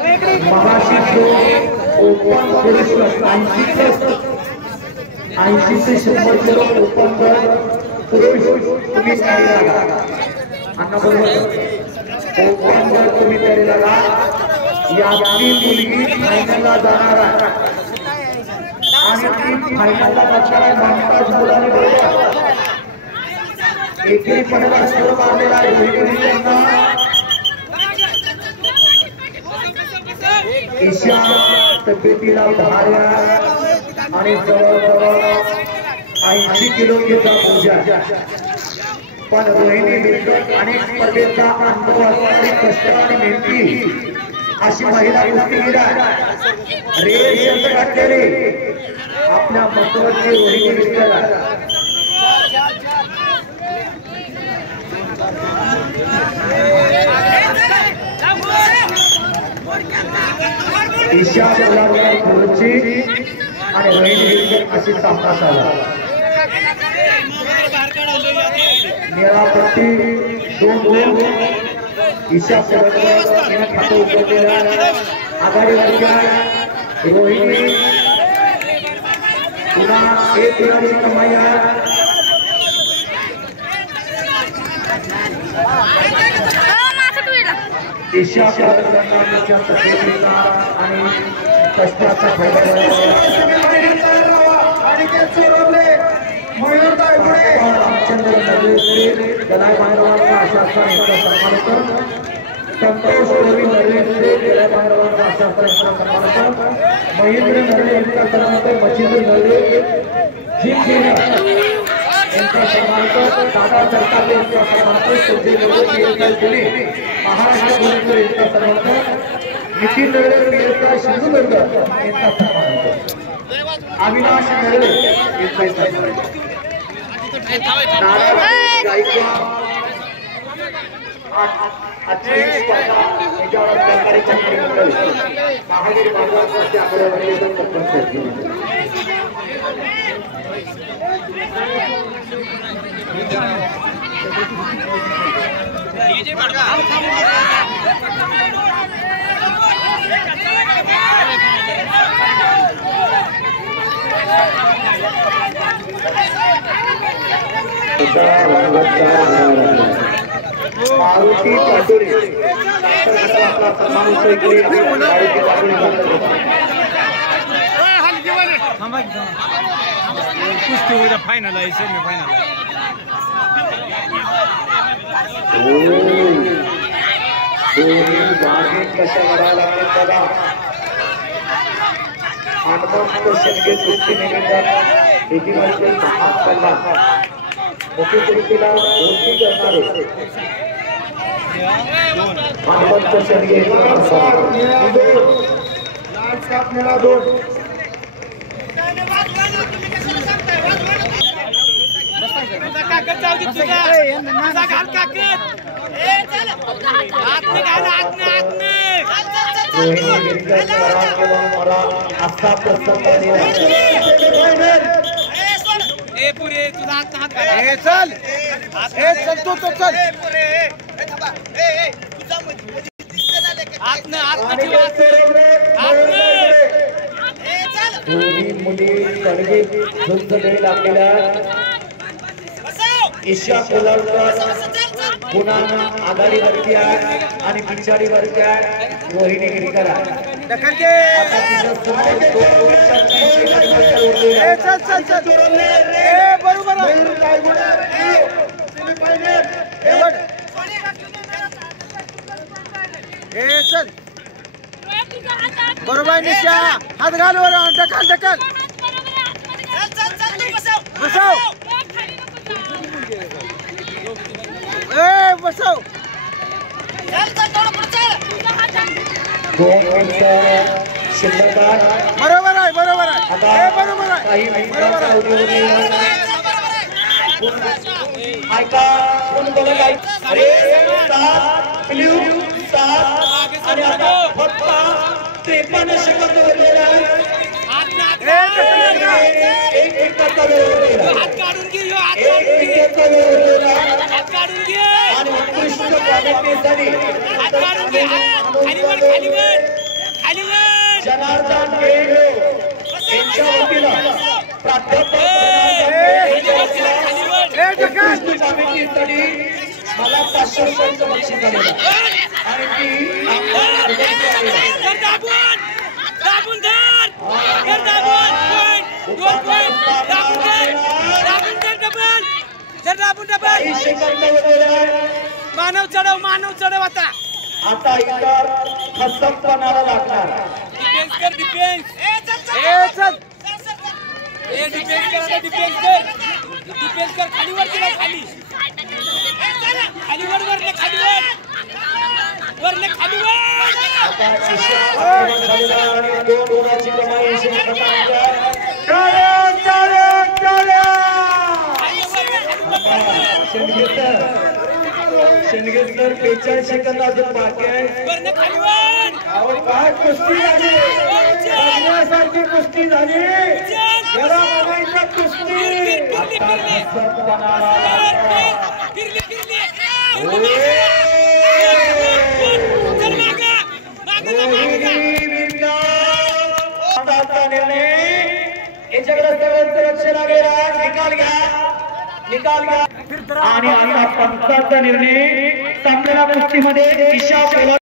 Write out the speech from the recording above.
Maharashtra open पुरुष 80 से 100 kilo open पुरुष तुम्ही तयारी लागा अण्णा बरोबर ओपन तुम्ही तयारी लागा याची मुलगी फायनलला जाणार आहे आणि ती फायनलला जाणार आहे मानकाज मुलाने बरोबर एकही पणाला सुरू मारलेला आहे ईशा तब्येतीला धार्या आणि जवळजवळ 80 किलोचा पूजा पण रोहिणी बिरकट अनेक स्पर्धेचा अनुभव असणारी कष्ट आणि मेहनती अशी महिला कुस्तीगीर आहे रेस केली आपल्या महत्वाची रोहिणी बिरकट आहे ईशा पुढची आणि रोहिणी बिरकट अशी सामना झाला मेरा पट्टी 2-2 ईशा खातं उघडलेला आघाडीवरच्या रोहिणी पुन्हा एक गुणाची कमाई आहे ईशा तब्येतीचा आणि कष्टाचा फायदा रामचंद्र गलाय पायरवांचा आशास्त्र यांचा सन्मान होतो संतोष रवी नरवे गलाय पायरवांचा आशास्त्र यांचा सन्मान होतो महेंद्र नरवे यांचा सन्मान होतो मच्छिंद्र नरवे यांचा सन्मान होतो दादा सरकारने यांचा सन्मान होतो संजय नरवे महाराष्ट्र पोलीस यांचा सन्मान होतो नितीन नरवे यांचा सिंधुदुर्ग यांचा सन्मान होतो अविनाश नरवे यांचा सन्मान होतो महावीर बाजाराच्या मारुती पाटोरी आपला सन्मान कुस्ती उद्या फायनल आहे सेमीफायनल कशा लढायला बघा हनुमंत शेंडगे कुस्ती निवेदन एकीकडे पडला मोठी कुस्तीला दोस्ती करणारे हनुमंत शेंडगे आपल्याला 2 ईशा कोल्हापूर पुन्हा आघाडीवरती आहे आणि पिछाडीवरती आहे रोहिणी गिरकर बरोबर निशा हात घाल वर ढकल ढकल बसव बसव बरोबर आहे बरोबर आहे बरोबर आहे ऐका आणि आता फक्त 53 सेकंद उरलेले आहेत एक आणि उत्कृष्ट क्वालिटीसाठी जनार्दन यांच्या वतीनं प्राध्यापक समितीसाठी मला 500 रुपयांचं बक्षीस झालेलं आणि ती मानव चढव आता इतर हस्तपणाला लागणार डिफेन्स कर डिफेन्स खाली वर केला खाली दोन गुणाची कमाई शेंडगे सर 42 सेकंद अजून बाकी आहे काय कुस्ती झाली बघण्यासारखी कुस्ती झाली कुस्ती याच्याकडे सगळ्यांचं लक्ष लागेल निकाल घ्या आणि आता पंचाचा निर्णय संपलेल्या कुस्तीमध्ये ईशा